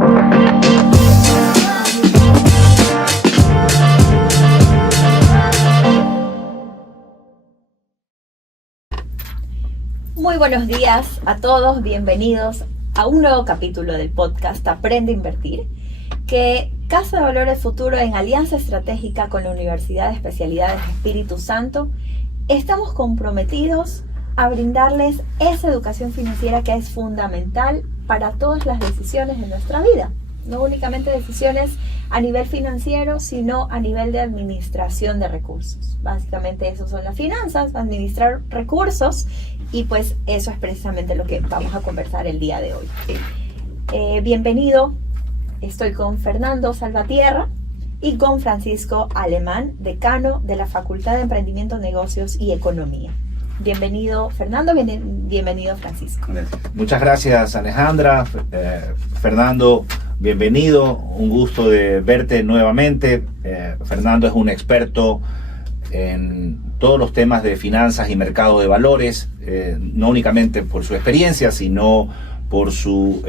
Muy buenos días a todos, bienvenidos a un nuevo capítulo del podcast Aprende a Invertir, que Casa de Valores Futuro, en alianza estratégica con la Universidad de Especialidades Espíritu Santo, estamos comprometidos a brindarles esa educación financiera que es fundamental para todas las decisiones de nuestra vida. No únicamente decisiones a nivel financiero, sino a nivel de administración de recursos. Básicamente eso son las finanzas, administrar recursos, y pues eso es precisamente lo que vamos a conversar el día de hoy. Bienvenido, estoy con Fernando Salvatierra y con Francisco Alemán, decano de la Facultad de Emprendimiento, Negocios y Economía. Bienvenido Fernando, bienvenido Francisco. Muchas gracias Alejandra. Fernando, bienvenido, un gusto de verte nuevamente. Fernando es un experto en todos los temas de finanzas y mercado de valores, no únicamente por su experiencia, sino por su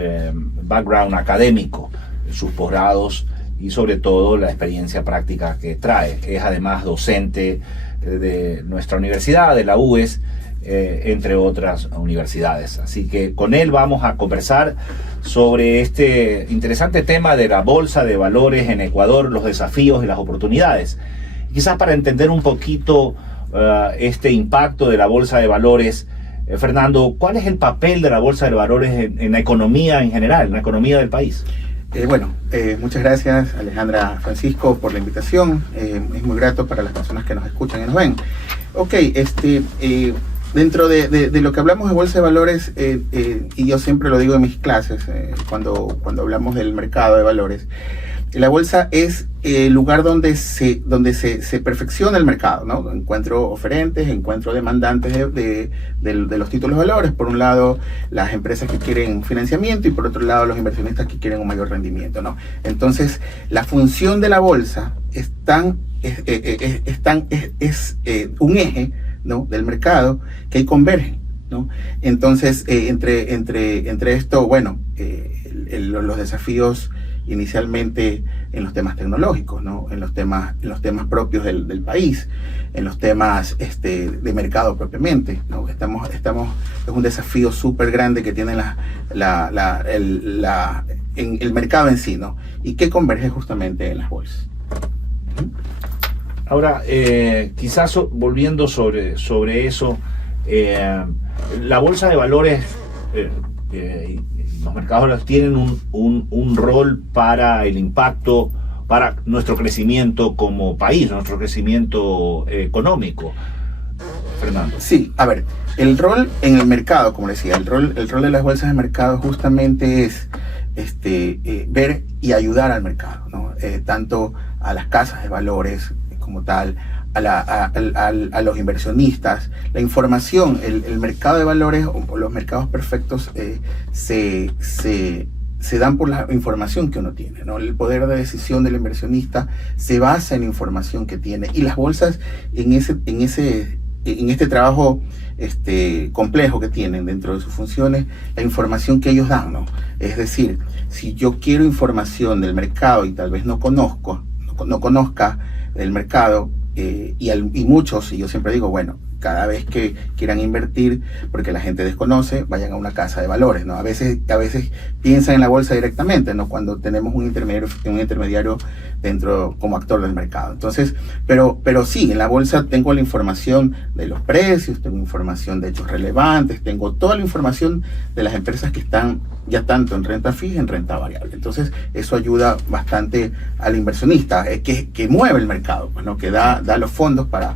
background académico, sus posgrados y sobre todo la experiencia práctica que trae. Es además docente de nuestra universidad, de la UES, entre otras universidades. Así que con él vamos a conversar sobre este interesante tema de la bolsa de valores en Ecuador, los desafíos y las oportunidades. Quizás para entender un poquito este impacto de la bolsa de valores, Fernando, ¿cuál es el papel de la bolsa de valores en la economía en general, en la economía del país? Muchas gracias Alejandra, Francisco, por la invitación. Es muy grato para las personas que nos escuchan y nos ven. Dentro de lo que hablamos de bolsa de valores, y yo siempre lo digo en mis clases, cuando hablamos del mercado de valores, la bolsa es el lugar donde se perfecciona el mercado, ¿no? Encuentro oferentes, encuentro demandantes de los títulos de valores. Por un lado, las empresas que quieren financiamiento y por otro lado, los inversionistas que quieren un mayor rendimiento, ¿no? Entonces, la función de la bolsa es un eje, ¿no?, del mercado que ahí convergen, ¿no? Entonces, entre esto, los desafíos inicialmente en los temas tecnológicos, ¿no?, en los temas propios del país, en los temas de mercado propiamente, ¿no? Es un desafío súper grande que tiene el mercado en sí, ¿no? Y que converge justamente en las bolsas. Ahora, quizás volviendo sobre eso, la bolsa de valores, los mercados tienen un rol para el impacto, para nuestro crecimiento como país, nuestro crecimiento económico. Fernando. Sí, a ver, el rol en el mercado, como decía, el rol de las bolsas de mercado justamente es ver y ayudar al mercado, ¿no? Tanto a las casas de valores como tal, a los inversionistas. La información, el mercado de valores o los mercados perfectos se dan por la información que uno tiene, ¿no? El poder de decisión del inversionista se basa en la información que tiene, y las bolsas en este trabajo complejo que tienen dentro de sus funciones, la información que ellos dan, ¿no? Es decir, si yo quiero información del mercado y tal vez no conozca el mercado, y muchos, y yo siempre digo, cada vez que quieran invertir, porque la gente desconoce, vayan a una casa de valores, ¿no? A veces piensan en la bolsa directamente, ¿no?, cuando tenemos un intermediario dentro como actor del mercado. Entonces, pero sí, en la bolsa tengo la información de los precios, tengo información de hechos relevantes, tengo toda la información de las empresas que están ya tanto en renta fija, en renta variable. Entonces, eso ayuda bastante al inversionista, que mueve el mercado, pues, ¿no?, que da los fondos para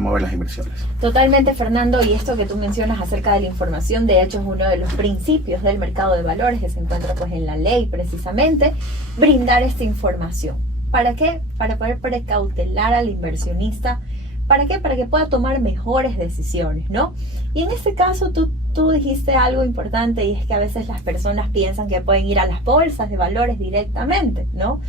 mover las inversiones. Totalmente, Fernando, y esto que tú mencionas acerca de la información, de hecho es uno de los principios del mercado de valores que se encuentra pues en la ley, precisamente, brindar esta información. ¿Para qué? Para poder precautelar al inversionista. ¿Para qué? Para que pueda tomar mejores decisiones, ¿no? Y en este caso tú dijiste algo importante, y es que a veces las personas piensan que pueden ir a las bolsas de valores directamente, ¿no?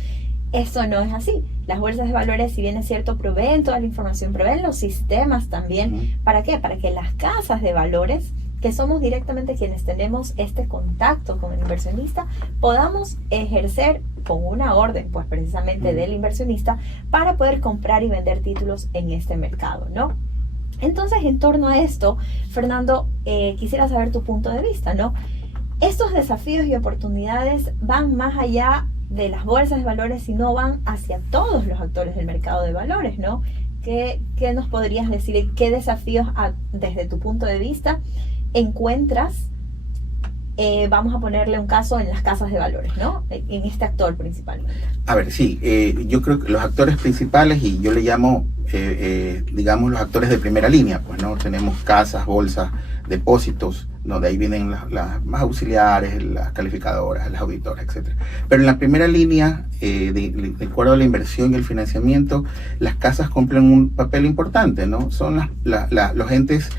Eso no es así. Las bolsas de valores, si bien es cierto, proveen toda la información, proveen los sistemas también. ¿Para qué? Para que las casas de valores que somos directamente quienes tenemos este contacto con el inversionista, podamos ejercer con una orden, pues precisamente del inversionista, para poder comprar y vender títulos en este mercado, ¿no? Entonces, en torno a esto, Fernando, quisiera saber tu punto de vista, ¿no? Estos desafíos y oportunidades van más allá de las bolsas de valores, sino van hacia todos los actores del mercado de valores, ¿no? ¿Qué nos podrías decir? ¿Qué desafíos, desde tu punto de vista, encuentras? Vamos a ponerle un caso en las casas de valores, ¿no? En este actor principalmente. A ver, sí, yo creo que los actores principales, y yo le llamo, digamos, los actores de primera línea, pues, ¿no? Tenemos casas, bolsas, depósitos, ¿no? De ahí vienen las más auxiliares, las calificadoras, las auditoras, etc. Pero en la primera línea, de acuerdo a la inversión y el financiamiento, las casas cumplen un papel importante, ¿no? Son los entes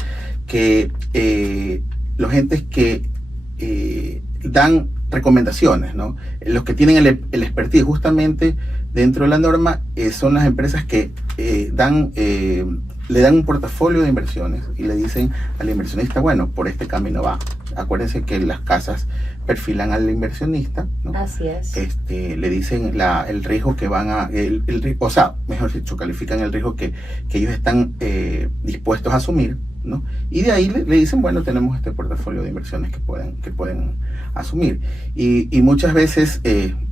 que dan recomendaciones, ¿no? Los que tienen el expertise justamente dentro de la norma son las empresas que le dan un portafolio de inversiones y le dicen al inversionista, bueno, por este camino va. Acuérdense que las casas perfilan al inversionista, ¿no? Así es. Le dicen el riesgo que van a, o sea, mejor dicho, califican el riesgo que ellos están dispuestos a asumir, ¿no? Y de ahí le dicen, bueno, tenemos este portafolio de inversiones que pueden asumir. Y muchas veces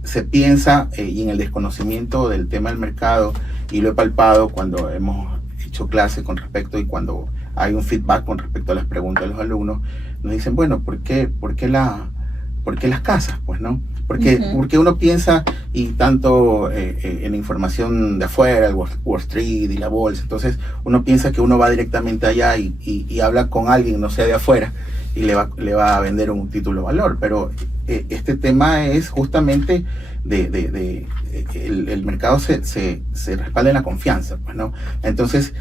se piensa, y en el desconocimiento del tema del mercado, y lo he palpado cuando hemos hecho clase con respecto, y cuando hay un feedback con respecto a las preguntas de los alumnos, nos dicen, bueno, ¿por qué las casas? Pues, ¿no? Porque uno piensa, y tanto en la información de afuera, el Wall Street y la bolsa, entonces uno piensa que uno va directamente allá y habla con alguien, no sea de afuera, y le va a vender un título de valor. Pero este tema es justamente el mercado se respalda en la confianza, pues, ¿no? Entonces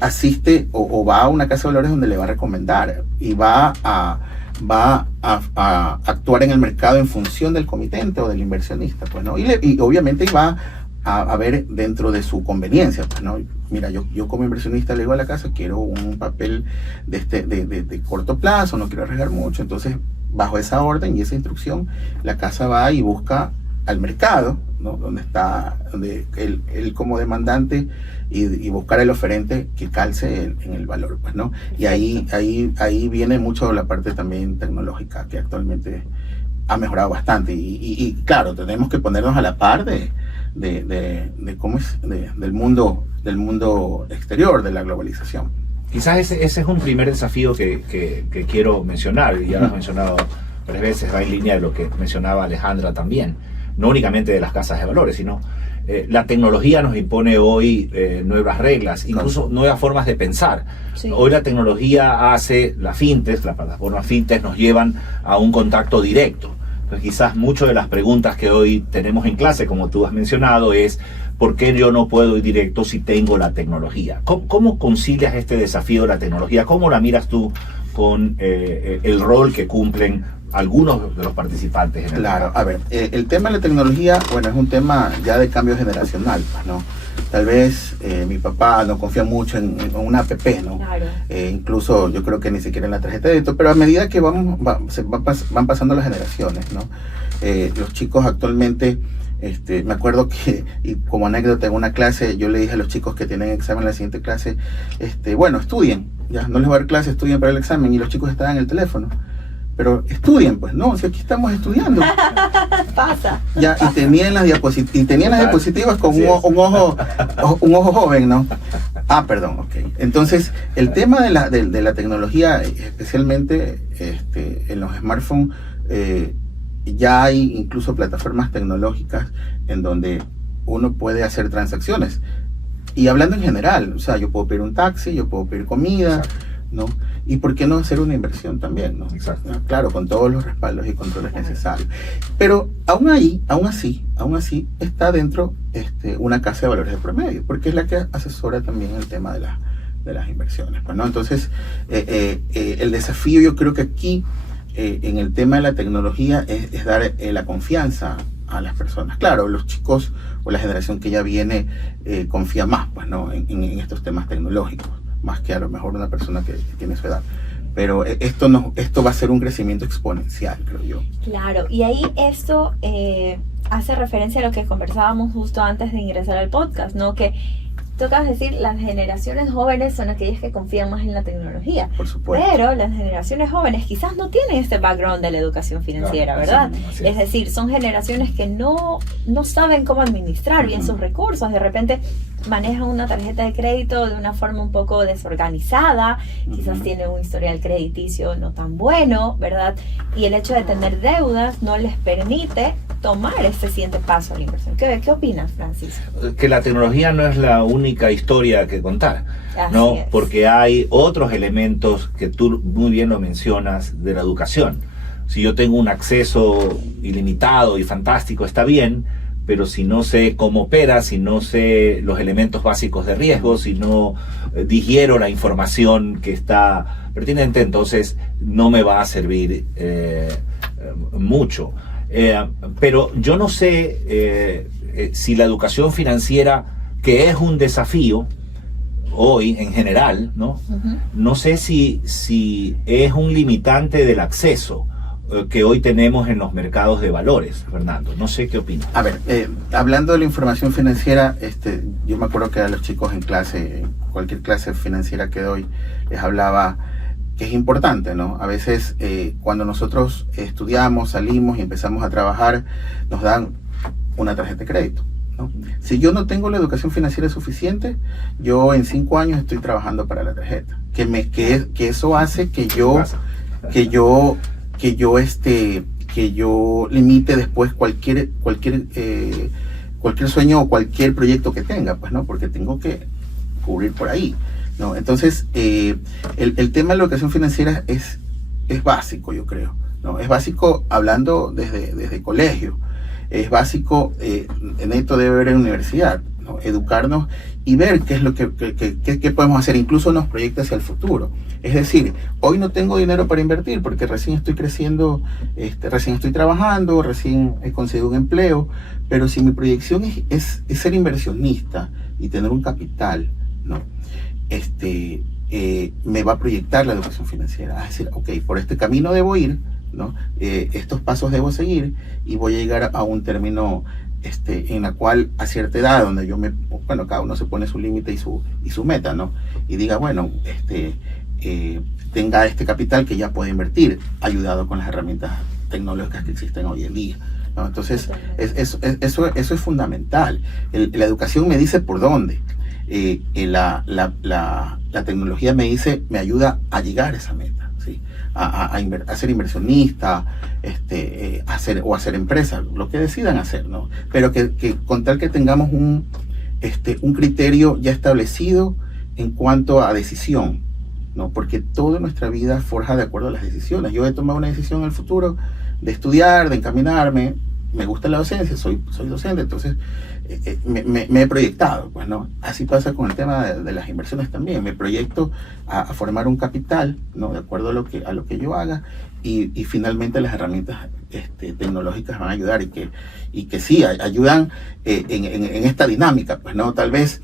asiste o va a una casa de valores donde le va a recomendar y va a actuar en el mercado en función del comitente o del inversionista, pues, ¿no? Y obviamente va a ver dentro de su conveniencia, pues, ¿no? Mira, yo como inversionista le digo a la casa, quiero un papel de corto plazo, no quiero arriesgar mucho. Entonces, bajo esa orden y esa instrucción, la casa va y busca al mercado, ¿no? Donde él como demandante, y buscar el oferente que calce en el valor, pues, ¿no? Y ahí viene mucho la parte también tecnológica, que actualmente ha mejorado bastante. Y claro, tenemos que ponernos a la par del mundo exterior, de la globalización. Quizás ese es un primer desafío que quiero mencionar, y ya lo has mencionado varias veces, va en línea de lo que mencionaba Alejandra también, no únicamente de las casas de valores, sino la tecnología nos impone hoy nuevas reglas, incluso nuevas formas de pensar. Sí. Hoy la tecnología hace, las plataformas fintech nos llevan a un contacto directo. Entonces quizás muchas de las preguntas que hoy tenemos en clase, como tú has mencionado, es ¿por qué yo no puedo ir directo si tengo la tecnología? ¿Cómo concilias este desafío de la tecnología? ¿Cómo la miras tú con el rol que cumplen algunos de los participantes? Claro, a ver, el tema de la tecnología, bueno, es un tema ya de cambio generacional, ¿no? Tal vez mi papá no confía mucho en una app, ¿no? Claro. Incluso yo creo que ni siquiera en la tarjeta de crédito, pero a medida que van pasando las generaciones, ¿no? Los chicos actualmente, me acuerdo que, y como anécdota, en una clase yo le dije a los chicos que tienen examen en la siguiente clase, bueno, estudien, ya no les voy a dar clase, estudien para el examen, y los chicos estaban en el teléfono. Pero estudien, pues, no, si aquí estamos estudiando. Pasa. Ya, y tenían las diapositivas con un ojo joven, ¿no? Perdón, ok. Entonces, el tema de la tecnología, especialmente en los smartphones, ya hay incluso plataformas tecnológicas en donde uno puede hacer transacciones. Y hablando en general, o sea, yo puedo pedir un taxi, yo puedo pedir comida, exacto, ¿no? Y por qué no hacer una inversión también, ¿no? Exacto. Claro, con todos los respaldos y controles necesarios. Pero aún así está dentro una casa de valores de promedio, porque es la que asesora también el tema de las inversiones, pues, ¿no? Entonces, el desafío, yo creo que aquí, en el tema de la tecnología, es dar la confianza a las personas. Claro, los chicos o la generación que ya viene confía más, pues, ¿no? en estos temas tecnológicos, más que a lo mejor una persona que tiene su edad. pero esto va a ser un crecimiento exponencial, creo yo. Claro, y ahí esto hace referencia a lo que conversábamos justo antes de ingresar al podcast, ¿no? Que tocas decir, las generaciones jóvenes son aquellas que confían más en la tecnología. Por supuesto. Pero las generaciones jóvenes quizás no tienen este background de la educación financiera, Claro, ¿verdad? así Es decir, son generaciones que no saben cómo administrar bien sus recursos. De repente manejan una tarjeta de crédito de una forma un poco desorganizada, quizás tienen un historial crediticio no tan bueno, ¿verdad? Y el hecho de tener deudas no les permite tomar este siguiente paso a la inversión. ¿Qué opinas, Francisco? Que la tecnología no es la única historia que contar, Así ¿no? es. Porque hay otros elementos que tú muy bien lo mencionas de la educación. Si yo tengo un acceso ilimitado y fantástico, está bien, pero si no sé cómo opera, si no sé los elementos básicos de riesgo, si no digiero la información que está pertinente, entonces no me va a servir mucho. Pero yo no sé si la educación financiera, que es un desafío hoy en general, ¿no? No sé si es un limitante del acceso que hoy tenemos en los mercados de valores, Fernando. No sé qué opinas. A ver, hablando de la información financiera, yo me acuerdo que a los chicos en clase, en cualquier clase financiera que doy, les hablaba que es importante, ¿no? A veces cuando nosotros estudiamos, salimos y empezamos a trabajar, nos dan una tarjeta de crédito, ¿no? Si yo no tengo la educación financiera suficiente, yo en 5 años estoy trabajando para la tarjeta. Que eso hace que yo limite después cualquier sueño o cualquier proyecto que tenga, pues, ¿no? Porque tengo que cubrir por ahí, ¿no? Entonces, el tema de la educación financiera es básico, yo creo, ¿no? Es básico hablando desde colegio, es básico, neto debe haber en universidad, ¿no? Educarnos y ver qué es lo que podemos hacer, incluso nos proyecta hacia el futuro. Es decir, hoy no tengo dinero para invertir porque recién estoy creciendo, recién estoy trabajando, recién he conseguido un empleo, pero si mi proyección es ser inversionista y tener un capital, ¿no? Me va a proyectar la educación financiera. Es decir, ok, por este camino debo ir, ¿no? Estos pasos debo seguir y voy a llegar a un término en la cual a cierta edad, donde cada uno se pone su límite y su meta, ¿no? Y diga, bueno, tenga este capital que ya puede invertir, ayudado con las herramientas tecnológicas que existen hoy en día, ¿no? Entonces, eso es fundamental. La educación me dice por dónde. La tecnología me ayuda a llegar a esa meta, ¿sí? A ser inversionista, a hacer empresa, lo que decidan hacer, ¿no? Pero que con tal que tengamos un criterio ya establecido en cuanto a decisión, ¿no? Porque toda nuestra vida forja de acuerdo a las decisiones. Yo he tomado una decisión en el futuro de estudiar, de encaminarme. Me gusta la docencia, soy docente, entonces me he proyectado, pues, ¿no? Así pasa con el tema de las inversiones también. Me proyecto a formar un capital, ¿no? De acuerdo a lo que yo haga, y finalmente las herramientas tecnológicas van a ayudar y que sí ayudan en esta dinámica, pues, ¿no? Tal vez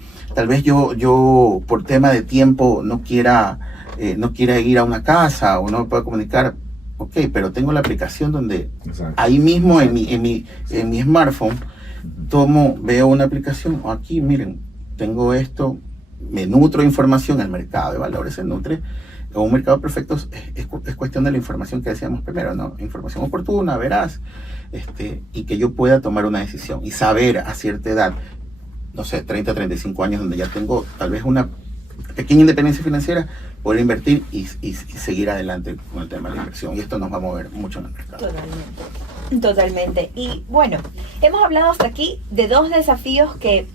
yo por tema de tiempo no quiera ir a una casa o no me pueda comunicar. Ok, pero tengo la aplicación donde ahí mismo en mi smartphone veo una aplicación, aquí miren, tengo esto, me nutro de información. El mercado de valores se nutre, o un mercado perfecto es cuestión de la información que decíamos primero, ¿no? Información oportuna, veraz, y que yo pueda tomar una decisión y saber a cierta edad, no sé, 30, 35 años, donde ya tengo tal vez una pequeña independencia financiera, poder invertir y seguir adelante con el tema de la inversión. Y esto nos va a mover mucho en el mercado. Totalmente. Y bueno, hemos hablado hasta aquí de 2 desafíos que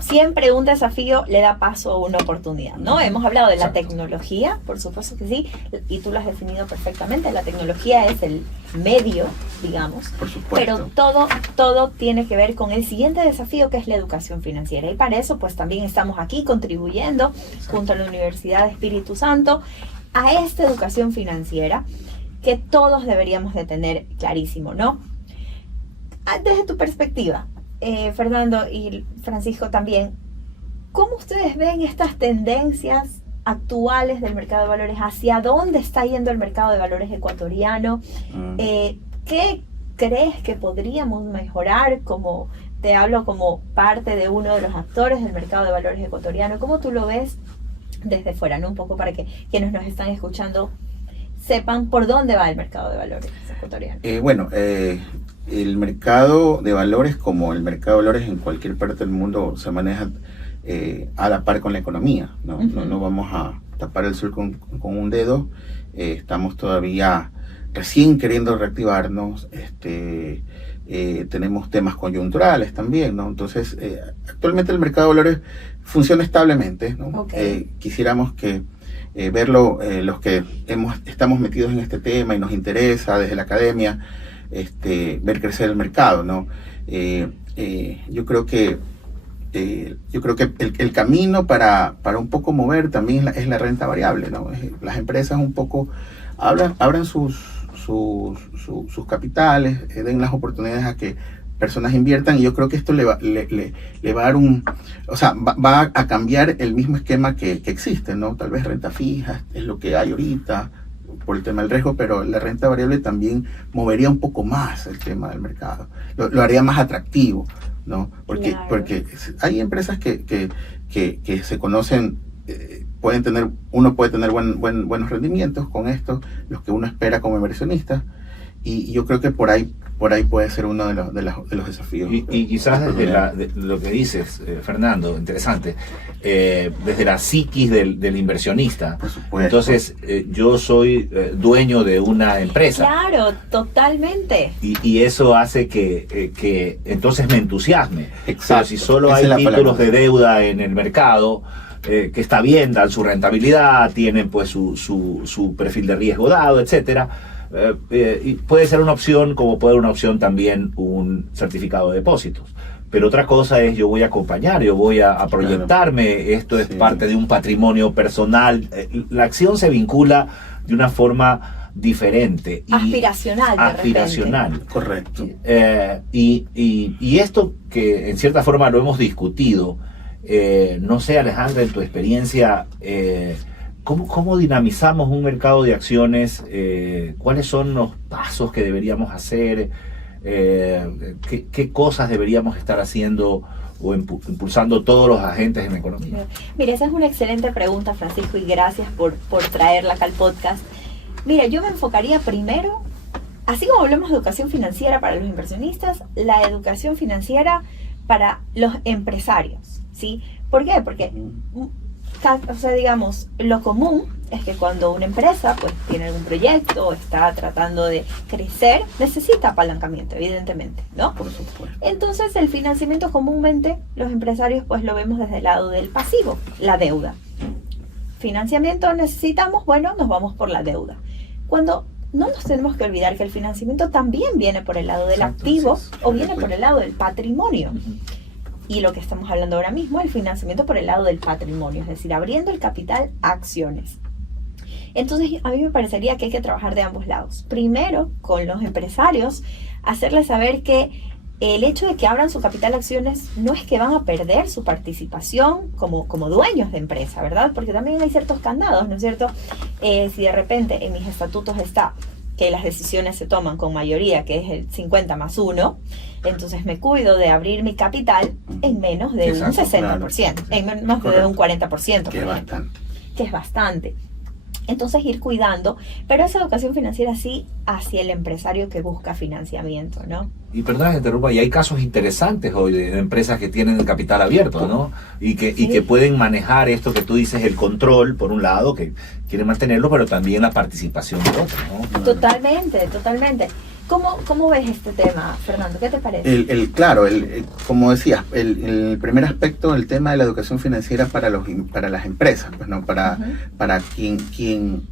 siempre un desafío le da paso a una oportunidad, ¿no? Hemos hablado de la tecnología, por supuesto que sí, y tú lo has definido perfectamente. La tecnología es el medio, digamos, por supuesto, pero todo tiene que ver con el siguiente desafío, que es la educación financiera. Y para eso, pues también estamos aquí contribuyendo junto a la Universidad de Espíritu Santo a esta educación financiera que todos deberíamos de tener clarísimo, ¿no? Desde tu perspectiva, Fernando y Francisco también, ¿cómo ustedes ven estas tendencias actuales del mercado de valores, hacia dónde está yendo el mercado de valores ecuatoriano, ¿qué crees que podríamos mejorar? Como te hablo como parte de uno de los actores del mercado de valores ecuatoriano, ¿cómo tú lo ves desde fuera, ¿no? Un poco para que quienes nos están escuchando sepan por dónde va el mercado de valores ecuatoriano. El mercado de valores, como el mercado de valores en cualquier parte del mundo, se maneja a la par con la economía, ¿no? No vamos a tapar el sol con un dedo. Estamos todavía recién queriendo reactivarnos. Tenemos temas coyunturales también, ¿no? Entonces, actualmente el mercado de valores funciona establemente, ¿no? Quisiéramos que verlo, los que estamos metidos en este tema y nos interesa desde la academia, ver crecer el mercado, ¿no? Yo creo que el camino para un poco mover también es la renta variable, ¿no? Las empresas un poco abran sus capitales, den las oportunidades a que personas inviertan, y yo creo que esto le va a dar va a cambiar el mismo esquema que existe, ¿no? Tal vez renta fija es lo que hay ahorita por el tema del riesgo, pero la renta variable también movería un poco más el tema del mercado, lo haría más atractivo, ¿no? Porque hay empresas que se conocen, uno puede tener buenos rendimientos con esto, los que uno espera como inversionista, y yo creo que por ahí puede ser uno de los desafíos. Y quizás desde lo que dices, Fernando, interesante, desde la psiquis del inversionista. Por supuesto. Entonces, yo soy dueño de una empresa. Claro, totalmente. Y eso hace que entonces me entusiasme. Exacto. Pero si solo hay títulos de deuda en el mercado, que está bien, dan su rentabilidad, tienen pues su perfil de riesgo dado, etcétera. Y puede ser una opción, como puede ser una opción también un certificado de depósitos. Pero otra cosa es, yo voy a acompañar, yo voy a proyectarme, claro. Esto es parte de un patrimonio personal. La acción se vincula de una forma diferente. Aspiracional. Correcto. Y esto que en cierta forma lo hemos discutido, no sé, Alejandra, en tu experiencia, ¿cómo dinamizamos un mercado de acciones? ¿Cuáles son los pasos que deberíamos hacer? ¿Qué cosas deberíamos estar haciendo o impulsando todos los agentes en la economía? Mira, esa es una excelente pregunta, Francisco, y gracias por traerla acá al podcast. Mira, yo me enfocaría primero, así como hablamos de educación financiera para los inversionistas, la educación financiera para los empresarios, ¿sí? ¿Por qué? Porque digamos, lo común es que cuando una empresa pues tiene algún proyecto o está tratando de crecer, necesita apalancamiento, evidentemente, ¿no? Por supuesto. Entonces el financiamiento comúnmente los empresarios pues lo vemos desde el lado del pasivo, la deuda. Financiamiento necesitamos, bueno, nos vamos por la deuda. Cuando no nos tenemos que olvidar que el financiamiento también viene por el lado del activo o viene por el lado del patrimonio. Y lo que estamos hablando ahora mismo, el financiamiento por el lado del patrimonio, es decir, abriendo el capital a acciones. Entonces, a mí me parecería que hay que trabajar de ambos lados. Primero, con los empresarios, hacerles saber que el hecho de que abran su capital a acciones no es que van a perder su participación como dueños de empresa, ¿verdad? Porque también hay ciertos candados, ¿no es cierto? Si de repente en mis estatutos está que las decisiones se toman con mayoría, que es el 50+1, entonces me cuido de abrir mi capital en menos de un 60%, en menos de un 40%. Que es bastante. Entonces ir cuidando, pero esa educación financiera sí hacia el empresario que busca financiamiento, ¿no? Y perdón que interrumpa, y hay casos interesantes hoy de empresas que tienen el capital abierto, ¿no? Y que pueden manejar esto que tú dices, el control, por un lado, que quieren mantenerlo, pero también la participación de otros, ¿no? Totalmente. ¿Cómo ves este tema, Fernando? ¿Qué te parece? Como decías, el primer aspecto, el tema de la educación financiera para las empresas, pues, ¿no? Para quien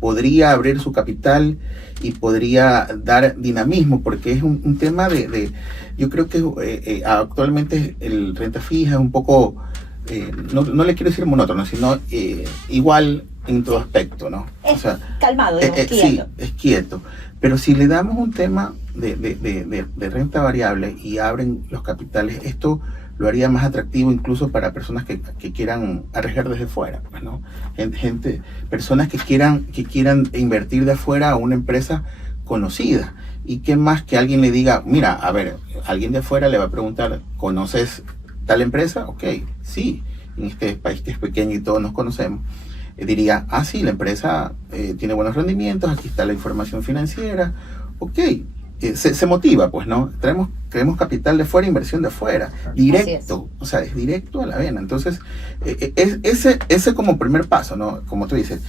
podría abrir su capital y podría dar dinamismo, porque es un tema yo creo que actualmente el renta fija es un poco, no le quiero decir monótono, sino igual en todo aspecto, ¿no? Calmado, quieto. Sí, es quieto. Pero si le damos un tema de renta variable y abren los capitales, esto lo haría más atractivo incluso para personas que quieran arriesgar desde fuera, pues, ¿no? Personas que quieran invertir de afuera a una empresa conocida. Y qué más que alguien le diga, mira, a ver, alguien de afuera le va a preguntar, ¿conoces tal empresa? Ok, sí, en este país que es pequeño y todos nos conocemos. Diría, sí, la empresa tiene buenos rendimientos, aquí está la información financiera, ok, se motiva, pues, ¿no? Traemos capital de fuera, inversión de afuera, directo, o sea, es directo a la vena. Entonces, ese como primer paso, ¿no? Como tú dices,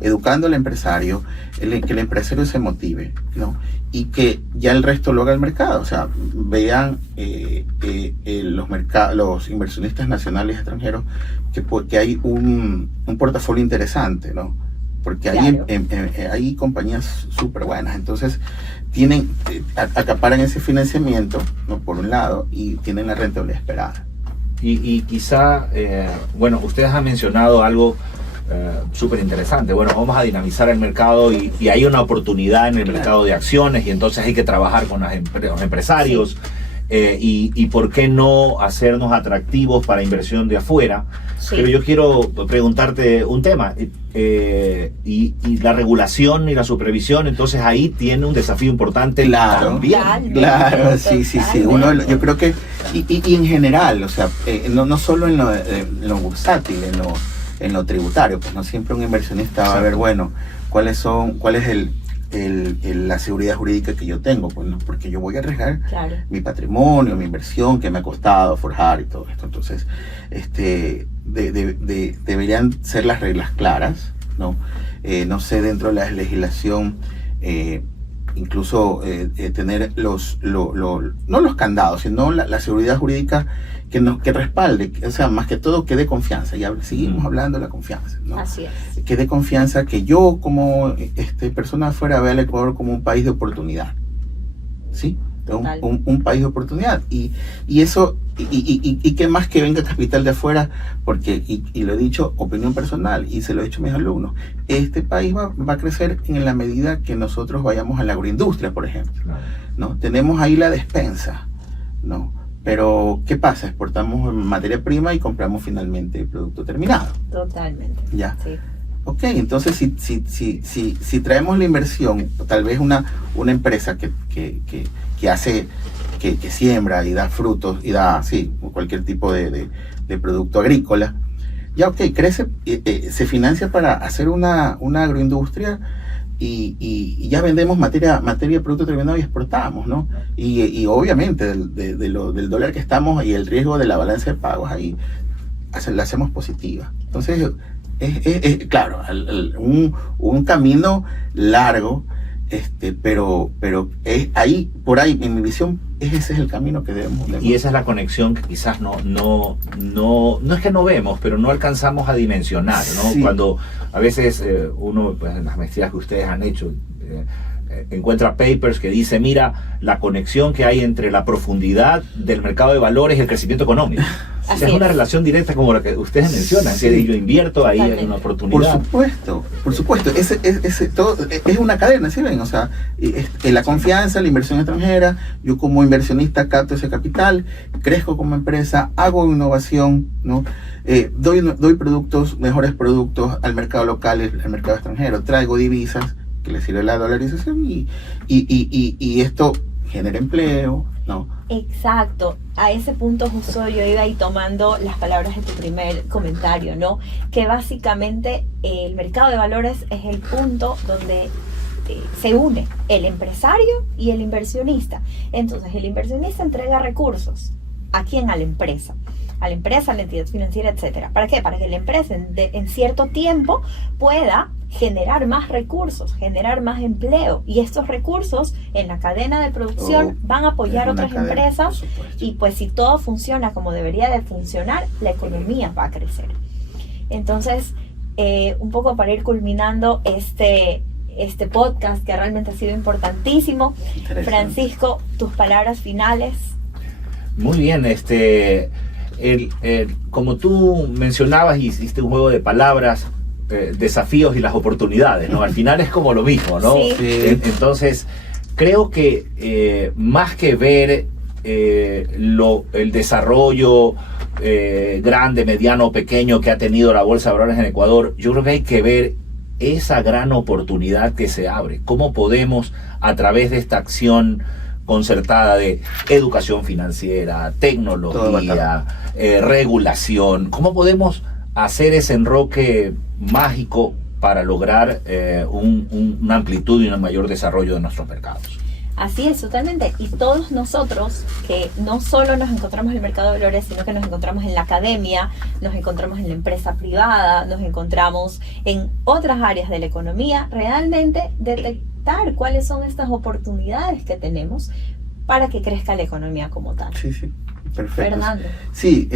educando al empresario, que el empresario se motive, ¿no? Y que ya el resto lo haga el mercado, o sea, vean los inversionistas nacionales y extranjeros que hay un portafolio interesante, ¿no? Porque claro, hay compañías súper buenas, entonces acaparan ese financiamiento, ¿no? Por un lado, y tienen la rentabilidad esperada. Y quizá, bueno, ustedes han mencionado algo súper interesante. Bueno, vamos a dinamizar el mercado y hay una oportunidad en el mercado de acciones y entonces hay que trabajar con los empresarios. Y por qué no hacernos atractivos para inversión de afuera. Sí. Pero yo quiero preguntarte un tema, y la regulación y la supervisión, entonces ahí tiene un desafío importante. También. Claro, sí. Yo creo que, y en general, o sea, no solo en lo bursátil, en lo tributario, pues no siempre un inversionista va a ver, bueno, cuál es la seguridad jurídica que yo tengo, pues, ¿no? Porque yo voy a arriesgar mi patrimonio, mi inversión que me ha costado forjar y todo esto. Entonces, deberían ser las reglas claras, ¿no? No sé, dentro de la legislación, incluso tener no los candados, sino la seguridad jurídica que respalde, o sea, más que todo que dé confianza. Ya seguimos hablando de la confianza, ¿no? Así es. Que dé confianza, que yo como persona afuera vea al Ecuador como un país de oportunidad, ¿sí? Un país de oportunidad. Y eso, y que más que venga capital de afuera, porque, y lo he dicho, opinión personal, y se lo he dicho a mis alumnos, este país va a crecer en la medida que nosotros vayamos a la agroindustria, por ejemplo, ¿no? Tenemos ahí la despensa, ¿no? Pero, ¿qué pasa? Exportamos materia prima y compramos finalmente el producto terminado. Totalmente. ¿Ya? Sí. Ok, entonces si traemos la inversión, tal vez una empresa que hace, que siembra y da frutos y da, cualquier tipo de producto agrícola, ya ok, crece, se financia para hacer una agroindustria y ya vendemos materia de producto terminado y exportamos, ¿no? Y obviamente del dólar que estamos y el riesgo de la balanza de pagos ahí la hacemos positiva. Entonces, claro, un camino largo, pero por ahí, en mi visión, ese es el camino que debemos. Y esa es la conexión que quizás no es que no vemos, pero no alcanzamos a dimensionar, ¿no? Sí. Cuando a veces uno, pues en las maestrías que ustedes han hecho, encuentra papers que dice, mira, la conexión que hay entre la profundidad del mercado de valores y el crecimiento económico. O sea, es una relación directa como la que ustedes mencionan. Sí. Si yo invierto, ahí hay una oportunidad. Por supuesto. Todo es una cadena, ¿sí ven? O sea, la confianza, la inversión extranjera, yo como inversionista capto ese capital, crezco como empresa, hago innovación, ¿no? Doy productos, mejores productos al mercado local, al mercado extranjero, traigo divisas que le sirve la dolarización y esto genera empleo, ¿no? Exacto, a ese punto justo yo iba ahí tomando las palabras de tu primer comentario, ¿no? Que básicamente el mercado de valores es el punto donde se une el empresario y el inversionista. Entonces el inversionista entrega recursos. ¿A quién? A la empresa, a la entidad financiera, etcétera. ¿Para qué? Para que la empresa en cierto tiempo pueda generar más recursos, generar más empleo, y estos recursos en la cadena de producción van a apoyar otras empresas, y pues si todo funciona como debería de funcionar, la economía va a crecer. Entonces, un poco para ir culminando este podcast que realmente ha sido importantísimo, Francisco, tus palabras finales. Muy bien, como tú mencionabas y hiciste un juego de palabras, desafíos y las oportunidades, ¿no? Al final es como lo mismo, ¿no? Sí. Entonces, creo que más que ver el desarrollo grande, mediano o pequeño que ha tenido la Bolsa de Valores en Ecuador, yo creo que hay que ver esa gran oportunidad que se abre. ¿Cómo podemos, a través de esta acción concertada de educación financiera, tecnología, regulación, cómo podemos hacer ese enroque mágico para lograr una amplitud y un mayor desarrollo de nuestros mercados? Así es, totalmente. Y todos nosotros, que no solo nos encontramos en el mercado de valores, sino que nos encontramos en la academia, nos encontramos en la empresa privada, nos encontramos en otras áreas de la economía, realmente detectar cuáles son estas oportunidades que tenemos para que crezca la economía como tal. Sí, sí. Perfecto. Fernando. Sí,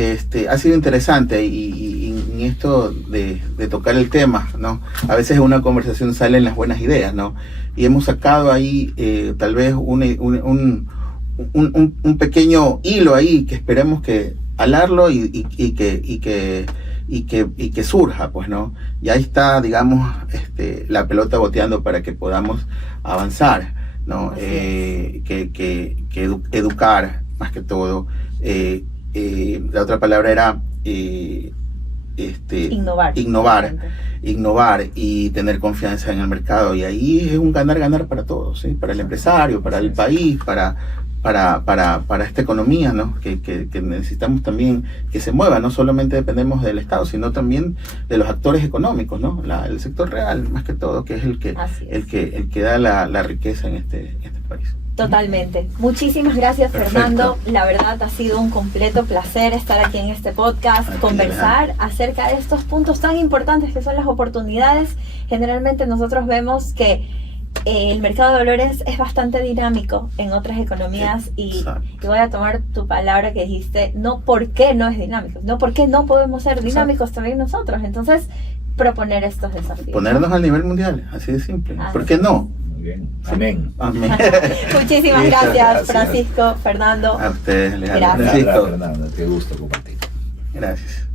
ha sido interesante y en esto de tocar el tema, ¿no? A veces en una conversación salen las buenas ideas, ¿no? Y hemos sacado ahí tal vez un pequeño hilo ahí que esperemos que alarlo y que surja, pues, ¿no? Y ahí está, digamos, la pelota boteando para que podamos avanzar, ¿no? Educar, más que todo. La otra palabra era innovar y tener confianza en el mercado, y ahí es un ganar para todos, ¿sí? Para el empresario, para el país, para esta economía, ¿no? que necesitamos también que se mueva. No solamente dependemos del Estado, sino también de los actores económicos, ¿no? El sector real, más que todo, que es el que da la riqueza en este país. Totalmente. Muchísimas gracias, Perfecto. Fernando. La verdad ha sido un completo placer estar aquí en este podcast, conversar acerca de estos puntos tan importantes que son las oportunidades. Generalmente nosotros vemos que el mercado de valores es bastante dinámico en otras economías y voy a tomar tu palabra que dijiste, no, ¿por qué no es dinámico? No, ¿por qué no podemos ser dinámicos también nosotros? Entonces, proponer estos desafíos. Ponernos al nivel mundial, así de simple. ¿Por qué no? Bien. Amén. Amén. Muchísimas gracias, Francisco, Fernando. A ustedes, Alejandro. Gracias. Francisco. Fernando, qué gusto compartir. Gracias.